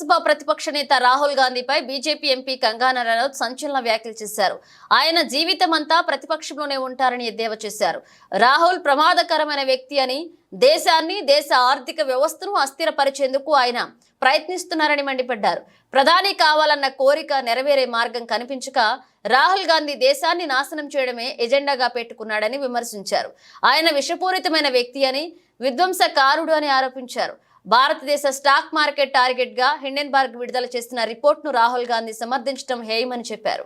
లోక్సభ ప్రతిపక్ష నేత Rahul గాంధీపై BJP MP Kangana Ranaut సంచలన వ్యాఖ్యలు చేశారు. ఆయన జీవితమంతా ప్రతిపక్షంలోనే ఉంటారని ఎద్దేవా చేశారు. రాహుల్ ప్రమాదకరమైన వ్యక్తి అని, దేశాన్ని, దేశ ఆర్థిక వ్యవస్థను అస్థిరపరిచేందుకు ఆయన ప్రయత్నిస్తున్నారని మండిపడ్డారు. ప్రధాని కావాలన్న కోరిక నెరవేరే మార్గం కనిపించక రాహుల్ గాంధీ దేశాన్ని నాశనం చేయడమే ఎజెండాగా పెట్టుకున్నాడని విమర్శించారు. ఆయన విషపూరితమైన వ్యక్తి అని, విధ్వంసకారుడు అని ఆరోపించారు. భారతదేశ స్టాక్ మార్కెట్ టార్గెట్ గా హిండెన్బర్గ్ విడుదల చేసిన రిపోర్ట్ను రాహుల్ గాంధీ సమర్థించడం హేయమని చెప్పారు.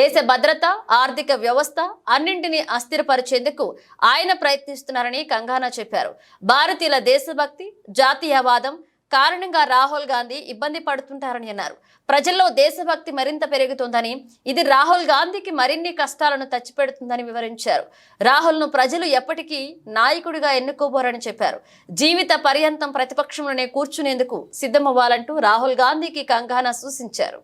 దేశ భద్రత, ఆర్థిక వ్యవస్థ అన్నింటినీ అస్థిరపరిచేందుకు ఆయన ప్రయత్నిస్తున్నారని కంగనా చెప్పారు. భారతీయుల దేశభక్తి, జాతీయవాదం కారణంగా రాహుల్ గాంధీ ఇబ్బంది పడుతుంటారని అన్నారు. ప్రజల్లో దేశభక్తి మరింత పెరుగుతోందని, ఇది రాహుల్ గాంధీకి మరిన్ని కష్టాలను తెచ్చిపెడుతుందని వివరించారు. రాహుల్ ను ప్రజలు ఎప్పటికీ నాయకుడిగా ఎన్నుకోబోరని చెప్పారు. జీవిత పర్యంతం ప్రతిపక్షంలోనే కూర్చునేందుకు సిద్ధమవ్వాలంటూ రాహుల్ గాంధీకి కంగనా సూచించారు.